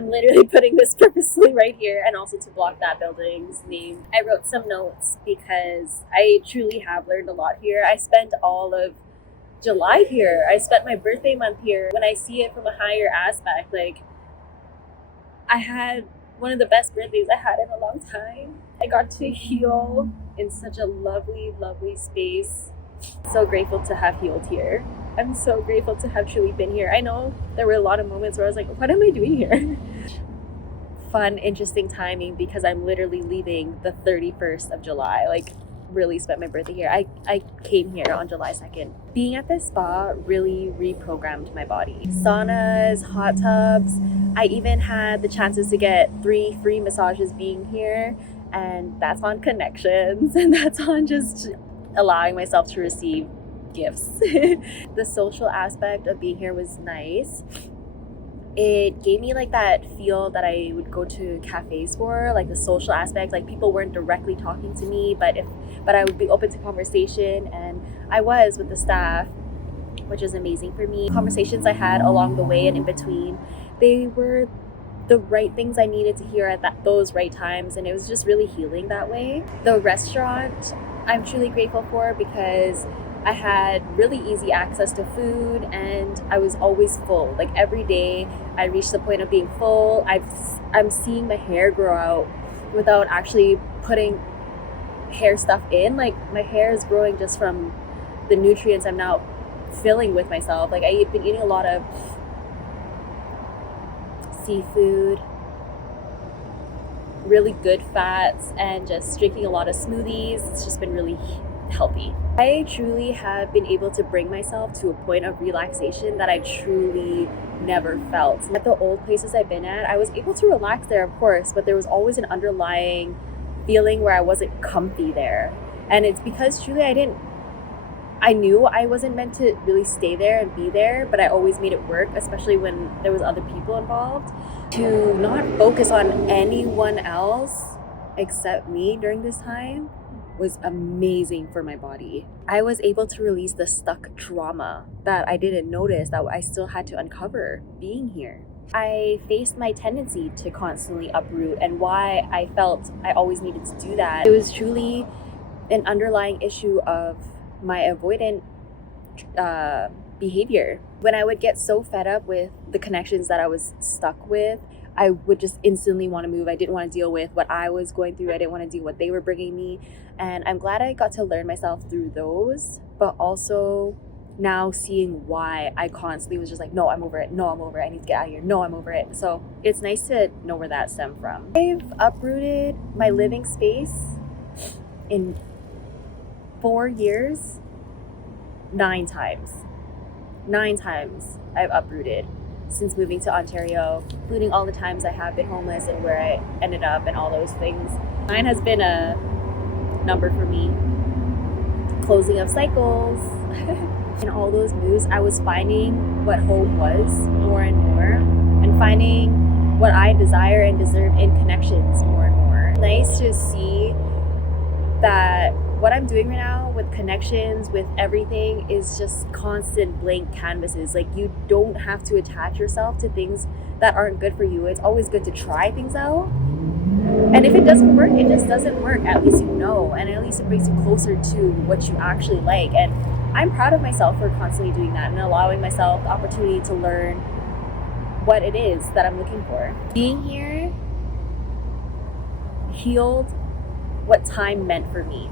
I'm literally putting this purposely right here and also to block that building's name. I wrote some notes because I truly have learned a lot here. I spent all of July here. I spent my birthday month here. When I see it from a higher aspect, like, I had one of the best birthdays I had in a long time. I got to heal in such a lovely, lovely space. So grateful to have healed here. I'm so grateful to have truly been here. I know there were a lot of moments where I was like, what am I doing here? Fun, interesting timing because I'm literally leaving the 31st of July. Like, really spent my birthday here. I came here on July 2nd. Being at this spa really reprogrammed my body. Saunas, hot tubs. I even had the chances to get 3 free massages being here, and that's on connections, and that's on just allowing myself to receive gifts. The social aspect of being here was nice. It gave me like that feel that I would go to cafes for, like the social aspect. Like, people weren't directly talking to me, but I would be open to conversation, and I was with the staff, which is amazing for me. Conversations I had along the way and in between, they were the right things I needed to hear at those right times, and it was just really healing that way. The restaurant I'm truly grateful for because I had really easy access to food and I was always full. Like, every day I reached the point of being full. I'm seeing my hair grow out without actually putting hair stuff in. Like, my hair is growing just from the nutrients I'm now filling with myself. Like, I've been eating a lot of seafood, really good fats, and just drinking a lot of smoothies. It's just been really healthy. I truly have been able to bring myself to a point of relaxation that I truly never felt. At the old places I've been at, I was able to relax there, of course, but there was always an underlying feeling where I wasn't comfy there. And it's because truly I knew I wasn't meant to really stay there and be there, but I always made it work, especially when there was other people involved. To not focus on anyone else except me during this time was amazing for my body. I was able to release the stuck trauma that I didn't notice that I still had to uncover being here. I faced my tendency to constantly uproot and why I felt I always needed to do that. It was truly an underlying issue of my avoidant behavior. When I would get so fed up with the connections that I was stuck with, I would just instantly want to move. I didn't want to deal with what I was going through. I didn't want to deal with what they were bringing me. And I'm glad I got to learn myself through those, but also now seeing why I constantly was just like, no, I'm over it. No, I'm over it. I need to get out of here. No, I'm over it. So it's nice to know where that stemmed from. I've uprooted my living space in 4 years, 9 times. 9 times I've uprooted since moving to Ontario, including all the times I have been homeless and where I ended up and all those things. 9 has been a number for me. Closing of cycles. In all those moves, I was finding what home was more and more, and finding what I desire and deserve in connections more and more. Nice to see that what I'm doing right now with connections, with everything, is just constant blank canvases. Like, you don't have to attach yourself to things that aren't good for you. It's always good to try things out. And if it doesn't work, it just doesn't work. At least you know, and at least it brings you closer to what you actually like. And I'm proud of myself for constantly doing that and allowing myself the opportunity to learn what it is that I'm looking for. Being here healed what time meant for me.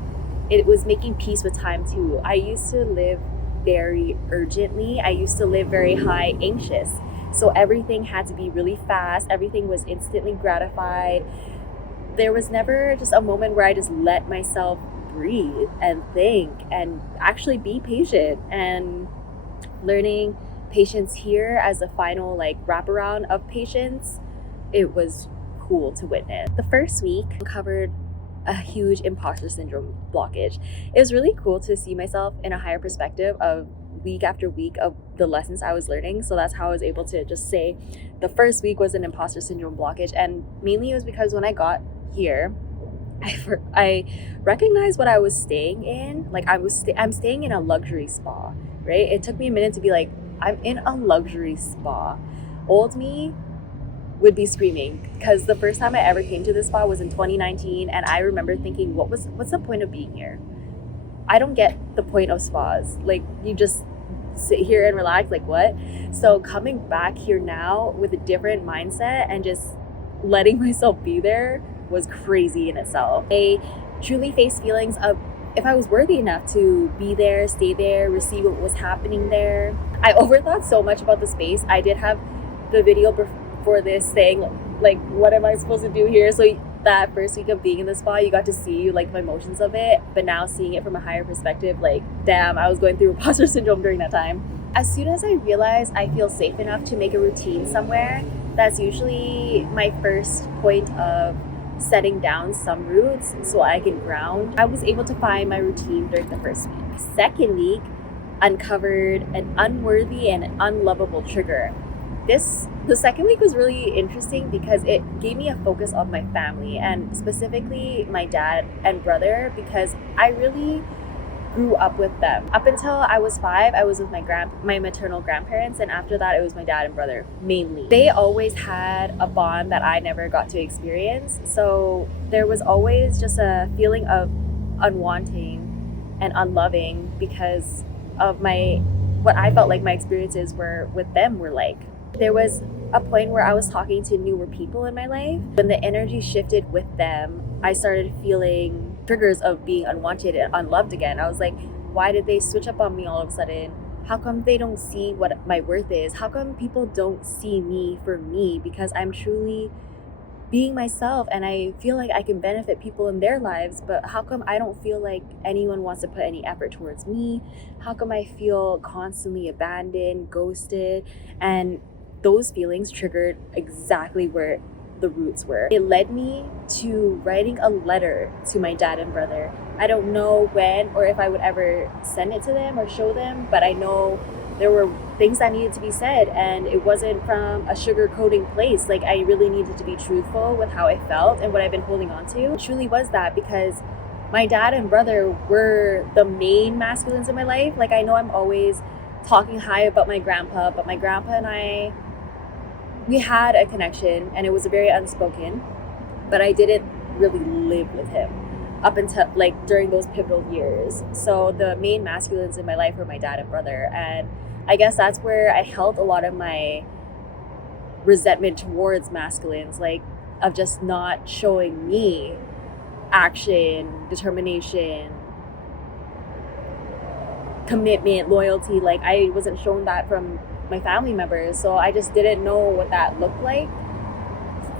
It was making peace with time too. I used to live very urgently. I used to live very high anxious. So everything had to be really fast. Everything was instantly gratified. There was never just a moment where I just let myself breathe and think and actually be patient. And learning patience here as the final wraparound of patience, it was cool to witness. The first week covered a huge imposter syndrome blockage. It was really cool to see myself in a higher perspective of week after week of the lessons I was learning. So that's how I was able to just say the first week was an imposter syndrome blockage. And mainly it was because when I got here, I recognized what I was staying in. Like, I'm staying in a luxury spa, right? It took me a minute to be like, I'm in a luxury spa. Old me would be screaming, because the first time I ever came to this spa was in 2019, and I remember thinking, what's the point of being here? I don't get the point of spas. Like, you just sit here and relax, like what? So coming back here now with a different mindset and just letting myself be there was crazy in itself. I truly faced feelings of if I was worthy enough to be there, stay there, receive what was happening there. I overthought so much about the space. I did have the video before this saying, like, what am I supposed to do here? So that first week of being in the spa, you got to see like my emotions of it, but now seeing it from a higher perspective, like, damn, I was going through imposter syndrome during that time. As soon as I realized I feel safe enough to make a routine somewhere, that's usually my first point of setting down some roots so I can ground. I was able to find my routine during the first week. Second week, uncovered an unworthy and unlovable trigger. The second week was really interesting because it gave me a focus on my family, and specifically my dad and brother, because I really grew up with them. Up until I was 5, I was with my maternal grandparents, and after that it was my dad and brother mainly. They always had a bond that I never got to experience, so there was always just a feeling of unwanting and unloving because of what I felt like my experiences were with them were like. There was a point where I was talking to newer people in my life. When the energy shifted with them, I started feeling triggers of being unwanted and unloved again. I was like, why did they switch up on me all of a sudden? How come they don't see what my worth is? How come people don't see me for me? Because I'm truly being myself and I feel like I can benefit people in their lives, but how come I don't feel like anyone wants to put any effort towards me? How come I feel constantly abandoned, ghosted? And those feelings triggered exactly where the roots were. It led me to writing a letter to my dad and brother. I don't know when or if I would ever send it to them or show them, but I know there were things that needed to be said, and it wasn't from a sugarcoating place. Like, I really needed to be truthful with how I felt and what I've been holding on to. It truly was that, because my dad and brother were the main masculines in my life. Like, I know I'm always talking high about my grandpa, but my grandpa and I, we had a connection, and it was very unspoken, but I didn't really live with him up until like during those pivotal years. So the main masculines in my life were my dad and brother, and I guess that's where I held a lot of my resentment towards masculines, like of just not showing me action, determination, commitment, loyalty. Like, I wasn't shown that from my family members, so I just didn't know what that looked like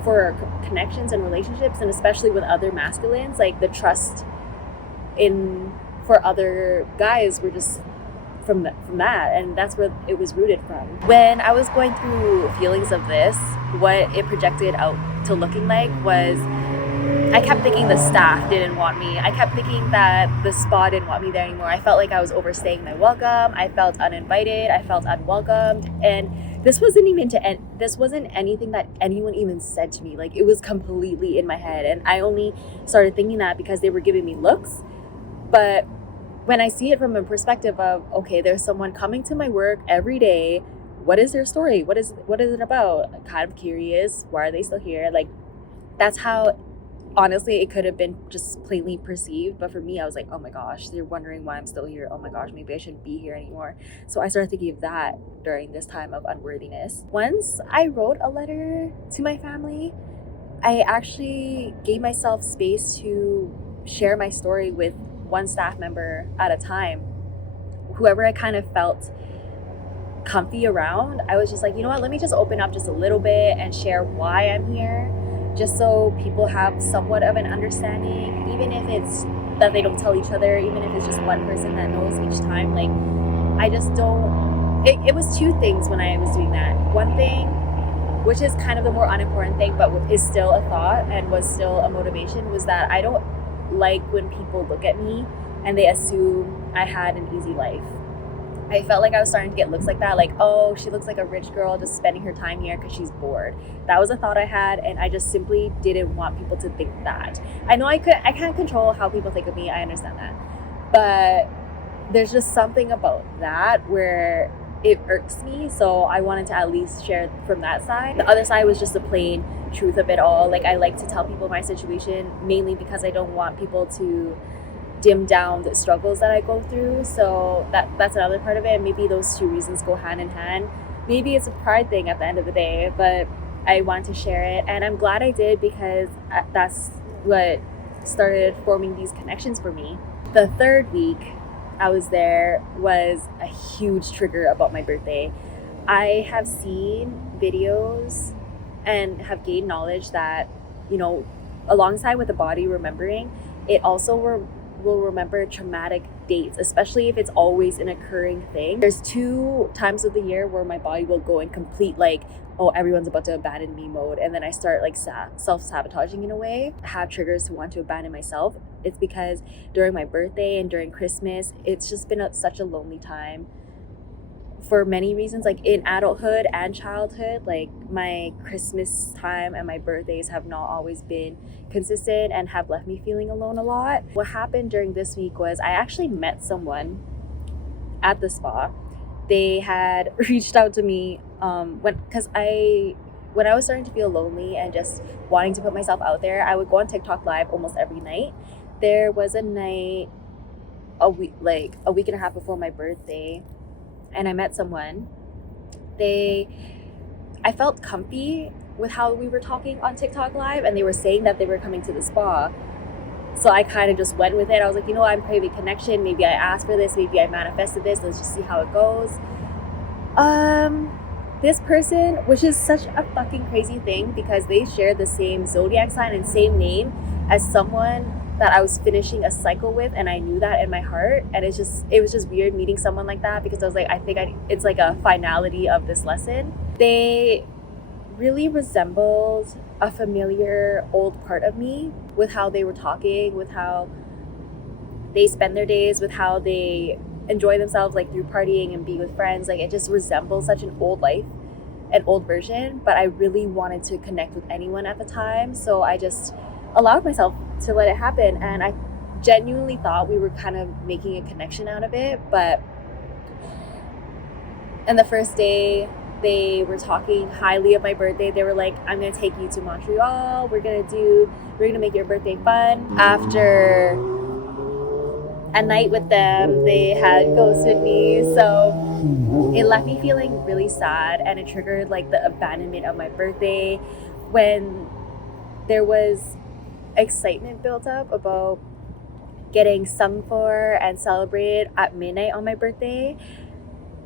for connections and relationships, and especially with other masculines. Like, the trust for other guys were just from that, and that's where it was rooted from. When I was going through feelings of this, what it projected out to looking like was, I kept thinking the staff didn't want me. I kept thinking that the spa didn't want me there anymore. I felt like I was overstaying my welcome. I felt uninvited. I felt unwelcomed. And this wasn't anything that anyone even said to me. Like, it was completely in my head. And I only started thinking that because they were giving me looks. But when I see it from a perspective of, okay, there's someone coming to my work every day. What is their story? What is it about? I'm kind of curious. Why are they still here? Like, that's how, honestly, it could have been just plainly perceived. But for me, I was like, oh my gosh, they're wondering why I'm still here. Oh my gosh, maybe I shouldn't be here anymore. So I started thinking of that during this time of unworthiness. Once I wrote a letter to my family, I actually gave myself space to share my story with one staff member at a time. Whoever I kind of felt comfy around, I was just like, you know what, let me just open up just a little bit and share why I'm here, just so people have somewhat of an understanding, even if it's that they don't tell each other, even if it's just one person that knows each time. Like, I just don't, it was two things when I was doing that. One thing, which is kind of the more unimportant thing, but is still a thought and was still a motivation, was that I don't like when people look at me and they assume I had an easy life. I felt like I was starting to get looks like that, like, oh, she looks like a rich girl just spending her time here because she's bored. That was a thought I had, and I just simply didn't want people to think that. I know I can't control how people think of me, I understand that. But there's just something about that where it irks me, so I wanted to at least share from that side. The other side was just the plain truth of it all. Like, I like to tell people my situation, mainly because I don't want people to dim down the struggles that I go through. So that's another part of it. And maybe those two reasons go hand in hand. Maybe it's a pride thing at the end of the day, but I want to share it, and I'm glad I did, because that's what started forming these connections for me. The third week I was there was a huge trigger about my birthday. I have seen videos and have gained knowledge that, alongside with the body remembering, it also will remember traumatic dates, especially if it's always an occurring thing. There's 2 times of the year where my body will go in complete, like, oh, everyone's about to abandon me mode, and then I start like self-sabotaging in a way. I have triggers to want to abandon myself. It's because during my birthday and during Christmas, it's just been such a lonely time for many reasons, like in adulthood and childhood. Like, my Christmas time and my birthdays have not always been consistent and have left me feeling alone a lot. What happened during this week was I actually met someone at the spa. They had reached out to me when I was starting to feel lonely and just wanting to put myself out there. I would go on TikTok live almost every night. There was a night a week and a half before my birthday, and I met someone. I felt comfy with how we were talking on TikTok live, and they were saying that they were coming to the spa. So I kind of just went with it. I was like, I'm craving connection. Maybe I asked for this. Maybe I manifested this. Let's just see how it goes. This person, which is such a fucking crazy thing, because they share the same zodiac sign and same name as someone that I was finishing a cycle with, and I knew that in my heart. And it was just weird meeting someone like that, because I was like, it's like a finality of this lesson. They really resembled a familiar old part of me, with how they were talking, with how they spend their days, with how they enjoy themselves, like through partying and being with friends. Like, it just resembles such an old life, an old version. But I really wanted to connect with anyone at the time, so I just allowed myself to let it happen. And I genuinely thought we were kind of making a connection out of it. But on the first day, they were talking highly of my birthday. They were like, I'm gonna take you to Montreal. We're gonna make your birthday fun. After a night with them, they had ghosted me. So it left me feeling really sad, and it triggered like the abandonment of my birthday, when there was excitement built up about getting sung for and celebrated at midnight on my birthday.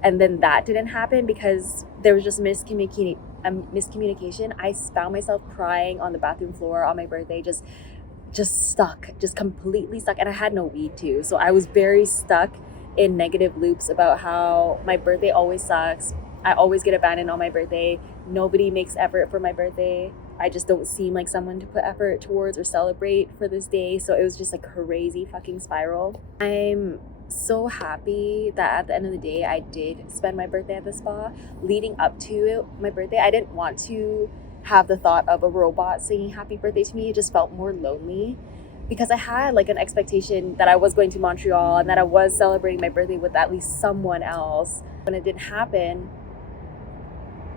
And then that didn't happen because there was just miscommunication. I found myself crying on the bathroom floor on my birthday, just stuck, just completely stuck. And I had no weed too. So I was very stuck in negative loops about how my birthday always sucks. I always get abandoned on my birthday. Nobody makes effort for my birthday. I just don't seem like someone to put effort towards or celebrate for this day. So it was just a crazy fucking spiral. I'm so happy that at the end of the day, I did spend my birthday at the spa. Leading up to my birthday, I didn't want to have the thought of a robot singing happy birthday to me. It just felt more lonely, because I had like an expectation that I was going to Montreal and that I was celebrating my birthday with at least someone else. When it didn't happen,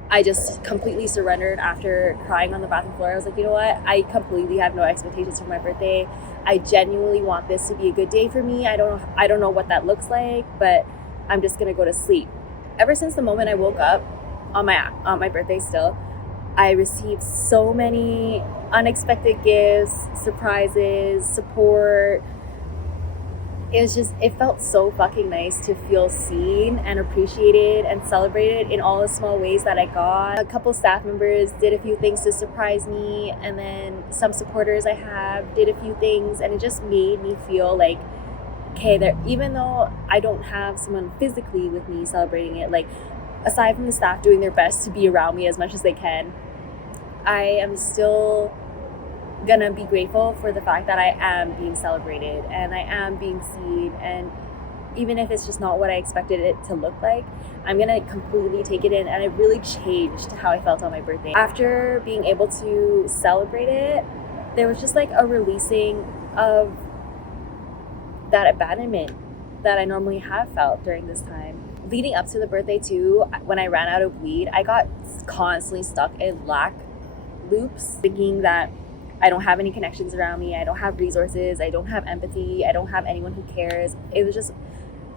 I just completely surrendered after crying on the bathroom floor. I was like, you know what? I completely have no expectations for my birthday. I genuinely want this to be a good day for me. I don't know what that looks like, but I'm just gonna go to sleep. Ever since the moment I woke up on my birthday still, I received so many unexpected gifts, surprises, support. It felt so fucking nice to feel seen and appreciated and celebrated in all the small ways that I got. A couple staff members did a few things to surprise me, and then some supporters I have did a few things, and it just made me feel like, okay, even though I don't have someone physically with me celebrating it, like aside from the staff doing their best to be around me as much as they can, I am still gonna be grateful for the fact that I am being celebrated and I am being seen. And even if it's just not what I expected it to look like, I'm gonna completely take it in. And it really changed how I felt on my birthday. After being able to celebrate it, there was just like a releasing of that abandonment that I normally have felt during this time. Leading up to the birthday too, when I ran out of weed, I got constantly stuck in lack loops, thinking that I don't have any connections around me, I don't have resources, I don't have empathy, I don't have anyone who cares. It was just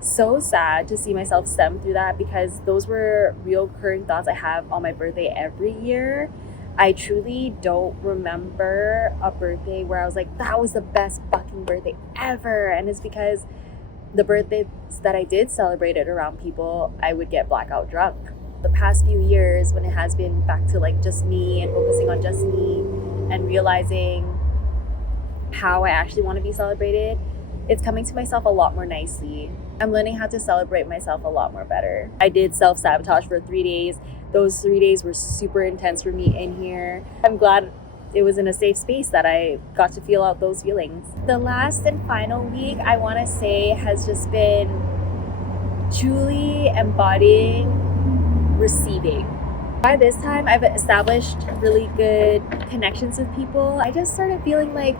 so sad to see myself stem through that, because those were reoccurring thoughts I have on my birthday every year. I truly don't remember a birthday where I was like, that was the best fucking birthday ever. And it's because the birthdays that I did celebrate it around people, I would get blackout drunk. The past few years, when it has been back to like just me and focusing on just me and realizing how I actually want to be celebrated, it's coming to myself a lot more nicely. I'm learning how to celebrate myself a lot more better. I did self-sabotage for 3 days. Those 3 days were super intense for me in here. I'm glad it was in a safe space that I got to feel out those feelings. The last and final week, I want to say, has just been truly embodying receiving. By this time, I've established really good connections with people. I just started feeling like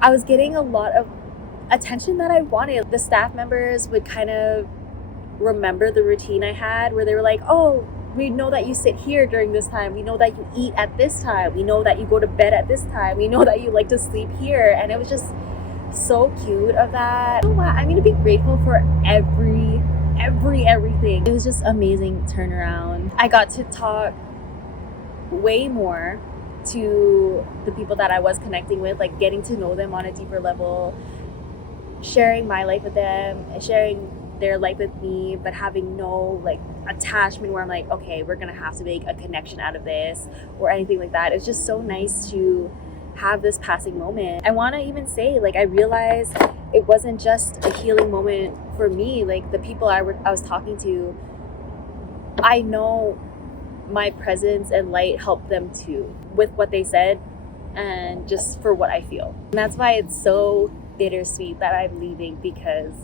I was getting a lot of attention that I wanted. The staff members would kind of remember the routine I had, where they were like, oh, we know that you sit here during this time. We know that you eat at this time. We know that you go to bed at this time. We know that you like to sleep here. And it was just so cute of that. You know what? I'm going to be grateful for everything. It was just amazing turnaround. I got to talk way more to the people that I was connecting with, like getting to know them on a deeper level, sharing my life with them, sharing their life with me, but having no like attachment where I'm like, okay, we're gonna have to make a connection out of this or anything like that. It's just so nice to have this passing moment. I want to even say, like, I realized it wasn't just a healing moment for me. Like, the people I was talking to, I know my presence and light helped them too, with what they said and just for what I feel. And that's why it's so bittersweet that I'm leaving, because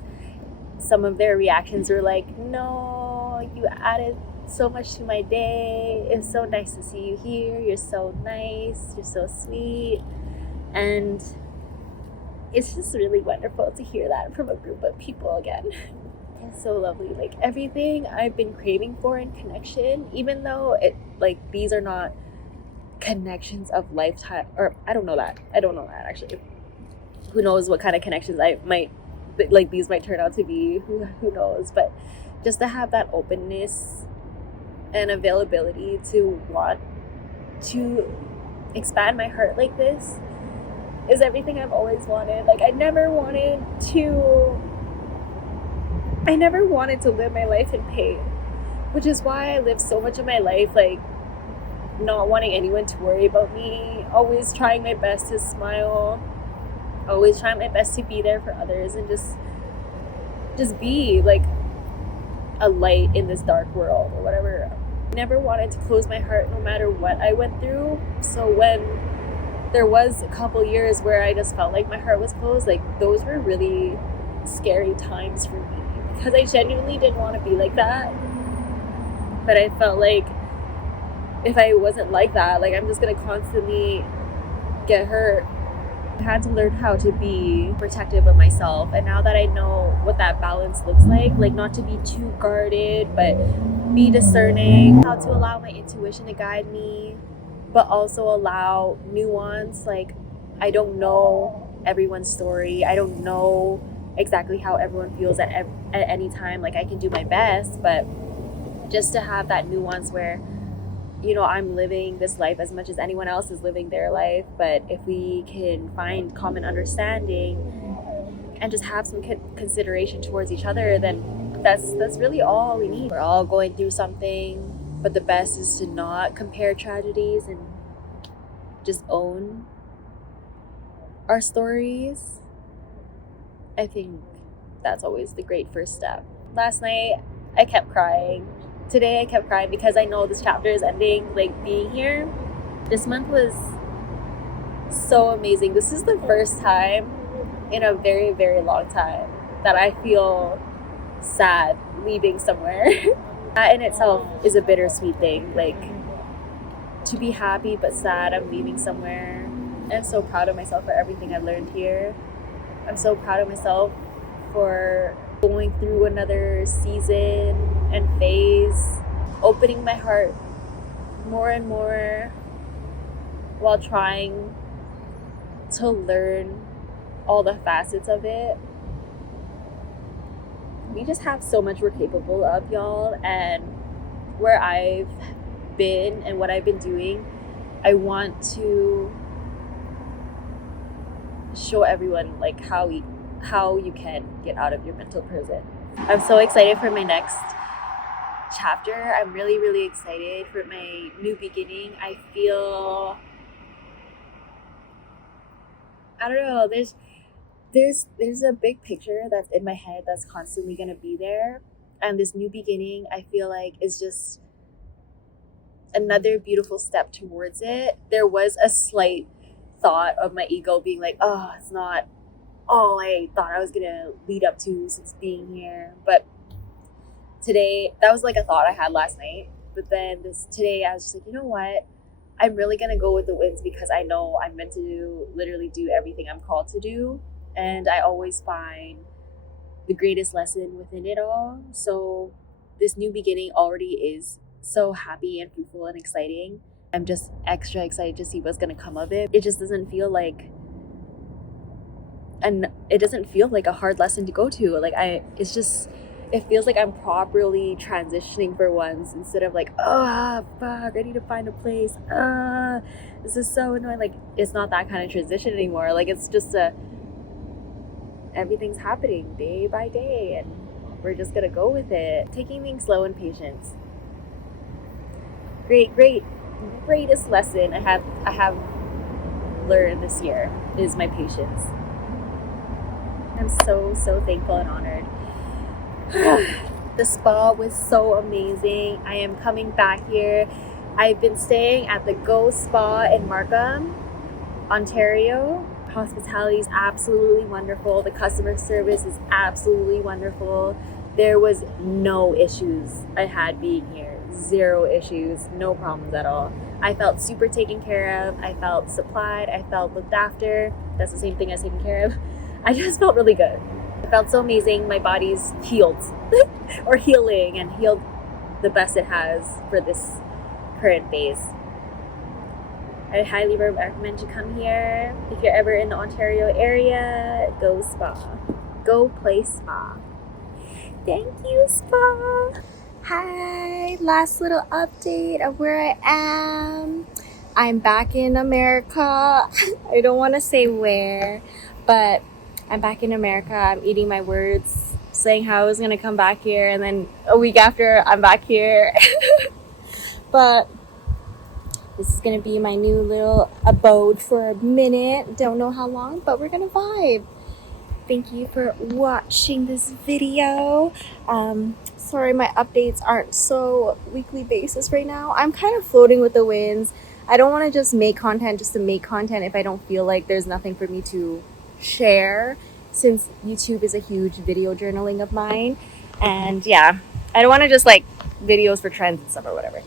some of their reactions were like, no, you added so much to my day. It's so nice to see you here. You're so nice. You're so sweet. And it's just really wonderful to hear that from a group of people again. It's so lovely. Like, everything I've been craving for in connection, even though it, like, these are not connections of lifetime, or I don't know that actually. Who knows what kind of connections I might, like, these might turn out to be. Who knows? But just to have that openness and availability to want to expand my heart like this is everything I've always wanted. Like, I never wanted to live my life in pain, which is why I live so much of my life like not wanting anyone to worry about me, always trying my best to smile, always trying my best to be there for others, and just be like a light in this dark world or whatever. I never wanted to close my heart no matter what I went through. So when there was a couple years where I just felt like my heart was closed, like, those were really scary times for me, because I genuinely didn't want to be like that. But I felt like if I wasn't like that, like, I'm just gonna constantly get hurt. I had to learn how to be protective of myself, and now that I know what that balance looks like not to be too guarded, but be discerning, how to allow my intuition to guide me, but also allow nuance. Like, I don't know everyone's story. I don't know exactly how everyone feels at any time. Like, I can do my best, but just to have that nuance where, you know, I'm living this life as much as anyone else is living their life, but if we can find common understanding and just have some consideration towards each other, then that's really all we need. We're all going through something, but the best is to not compare tragedies and just own our stories. I think that's always the great first step. Last night, I kept crying. Today, I kept crying because I know this chapter is ending. Like, being here, this month was so amazing. This is the first time in a very, very long time that I feel sad leaving somewhere. That in itself is a bittersweet thing. Like, to be happy but sad I'm leaving somewhere. I'm so proud of myself for everything I've learned here. I'm so proud of myself for going through another season and phase, opening my heart more and more while trying to learn all the facets of it. We just have so much we're capable of, y'all, and where I've been and what I've been doing, I want to show everyone like how you can get out of your mental prison. I'm so excited for my next chapter. I'm really, really excited for my new beginning. I feel, I don't know, there's a big picture that's in my head that's constantly going to be there, and this new beginning, I feel like, is just another beautiful step towards it. There was a slight thought of my ego being like, oh, it's not all I thought I was gonna lead up to since being here. But today, that was like a thought I had last night. But then today, I was just like, you know what? I'm really gonna go with the wins because I know I'm meant to literally do everything I'm called to do. And I always find the greatest lesson within it all. So this new beginning already is so happy and fruitful and exciting. I'm just extra excited to see what's gonna come of it. It just doesn't feel like a hard lesson to go to. It feels like I'm properly transitioning for once, instead of like, oh fuck, I need to find a place. This is so annoying. Like, it's not that kind of transition anymore. Like, it's just everything's happening day by day, and we're just gonna go with it. Taking things slow and patience. Greatest lesson I have learned this year is my patience. I'm so thankful and honored. The spa was so amazing. I am coming back here. I've been staying at the Go Spa in Markham, Ontario. Hospitality is absolutely wonderful. The customer service is absolutely wonderful. There was no issues I had being here. 0 issues, no problems at all. I felt super taken care of. I felt supplied. I felt looked after. That's the same thing as taken care of. I just felt really good. It felt so amazing. My body's healed or healing, and healed the best it has for this current phase. I highly recommend you come here. If you're ever in the Ontario area, Go Spa. Go Play Spa. Thank you, Spa. Hi, last little update of where I am. I'm back in America. I don't want to say where, but I'm back in America. I'm eating my words, saying how I was going to come back here, and then a week after, I'm back here. But this is going to be my new little abode for a minute. Don't know how long, but we're going to vibe. Thank you for watching this video. Sorry my updates aren't so weekly basis right now. I'm kind of floating with the winds. I don't want to just make content just to make content if I don't feel like there's nothing for me to share, since YouTube is a huge video journaling of mine. And yeah, I don't want to just like videos for trends and stuff or whatever,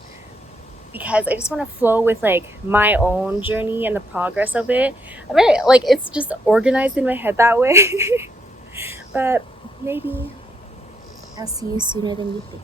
because I just want to flow with like my own journey and the progress of it. I mean, like, it's just organized in my head that way. But maybe I'll see you sooner than you think.